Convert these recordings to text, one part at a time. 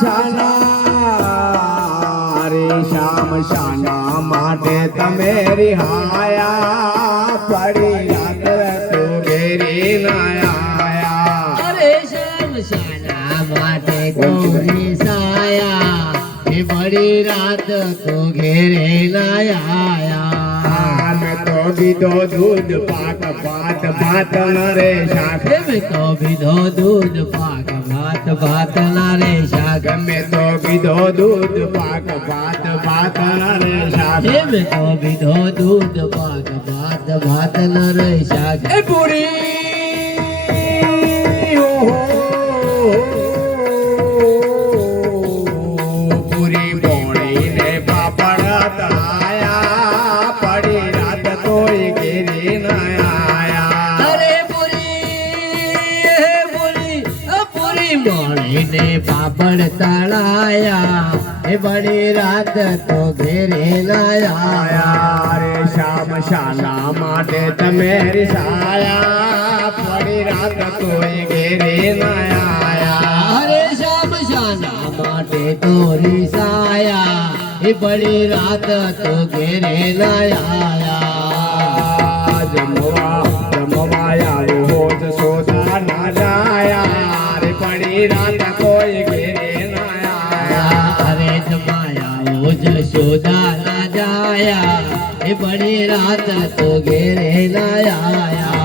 શાના. રે શ્યામ શાના માટે તમે રિહાયા. પડી રાત્ર તો ઘેરી નાયા. અરે શ્યામ શાના માટે કોઈ સાયા પડી રાત તો ઘેરે લાયા અમે તો બીધો દૂધ પાક ભાત ભાત નરે શાક મેં તો બીધો દૂધ પાક ભાત ભાત ના રે શાક ગમે તો બીધો દૂધ પાક ભાત ભાત નરે શાક મેં તો બીધો દૂધ પાક ભાત ભાત ના રે શાક એ પૂરી ઓહો પૂરી બોણીને પાપડ તાયા પાપડ તળાયા. એ બડી રાત તો ઘેરે લાયા. રે શ્યામ શાના માટે તમે રિસાયા. બડી રાત તો ઘેરે લાયા. રે શ્યામ શાના માટે તો રિસાયા. એ બડી રાત તો ઘેરે લાયા. જમવા જમવા આવ્યો હોત સોદા ના જાયા. રે બડી રાત કોઈ ના જાયા એ બડી રાત તો ઘેરે લાયા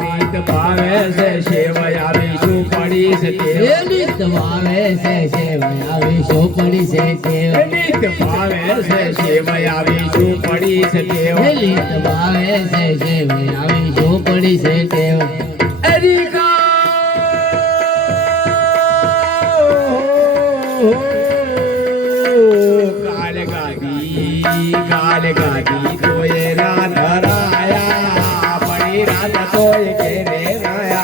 નીત ભાવે છે સેવય આવીશું પડી છે તે એની તમારે છે સેવયા વિશો પડી છે સેવ નીત ભાવે છે સેવય આવીશું પડી છે તે એની તમારે છે સેવયા વિશો પડી છે કાલ गादी कोई राधा राया बड़ी राधा कोई तेरे राया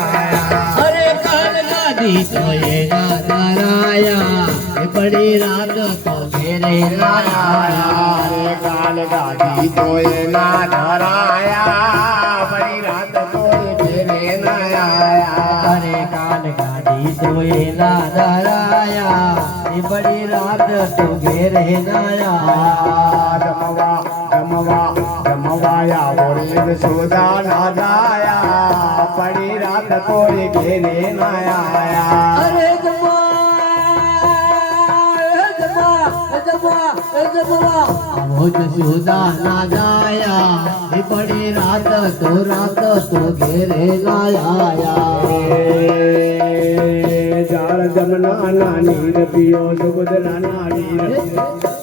अरे काल गादी तो ये राया बड़ी रात को तेरे राया अरे काल गादी कोई राधा राया बड़ी राधा कोई तेरे राया अरे काल गादी कोई राधा राया बड़ी रात तो घेरे नाया। રમવા રમવાયા બોલી સોદા ના દાયા પડી રાત કોઈ ઘેરે નાયા અરે સુદા ના જાયા પડી રાત તો રાત તો ઘેરે ગાયા જાળ જમના નાની રપિયો સુગદરા નાની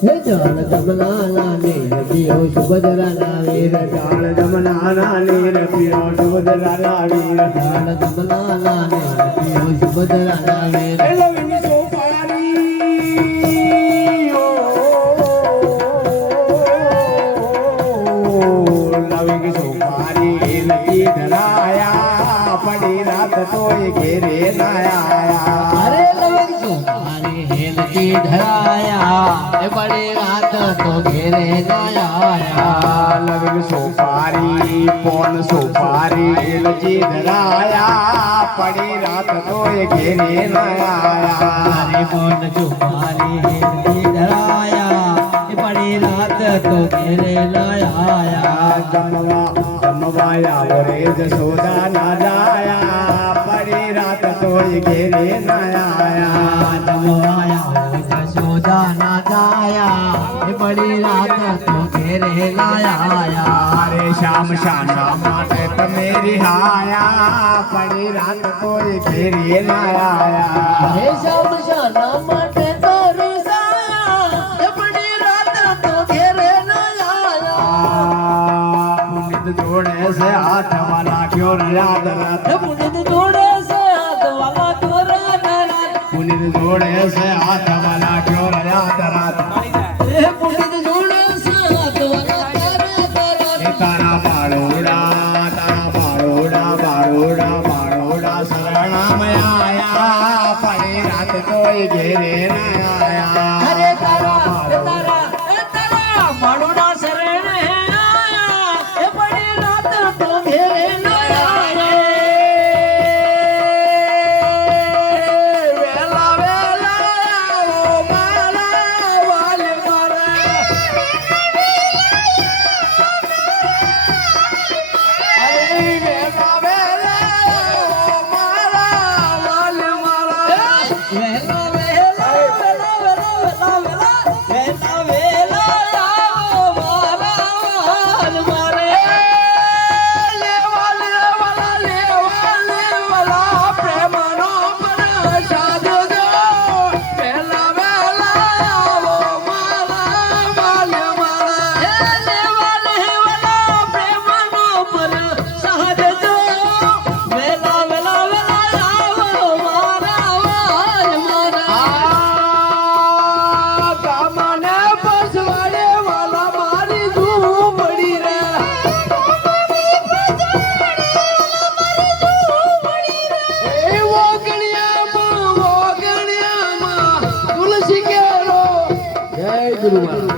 હે જળ જમલા ને રબિયો સુભદ્રા ના વીર જાળ જમના નાની રપિયો સુગદરા નાની જળ જમલા ને રબિયો સુભદ્રા ના रे नया अरे लवक की धराया बड़े रात तो घेरे नया लवक सुपारी पौन सुपारी हेल की धराया पड़ी रात तो घेरे नया अरे पौन सुपारी हेल की धराया बड़ी रात तो घेरे लाया। जमवा जमवाया रे जसोदा ना जाया। सारी रात तोड़ी गेरे नया ना जाया। बड़ी रात तो घेरे लाया। अरे शाम शाना माटे तो मेरी आया बड़ी रात तोड़ी घेरे लाया। अरे शाम शाना माटे जोड़े से हाथ वाला क्यों याद रहता গুরুমা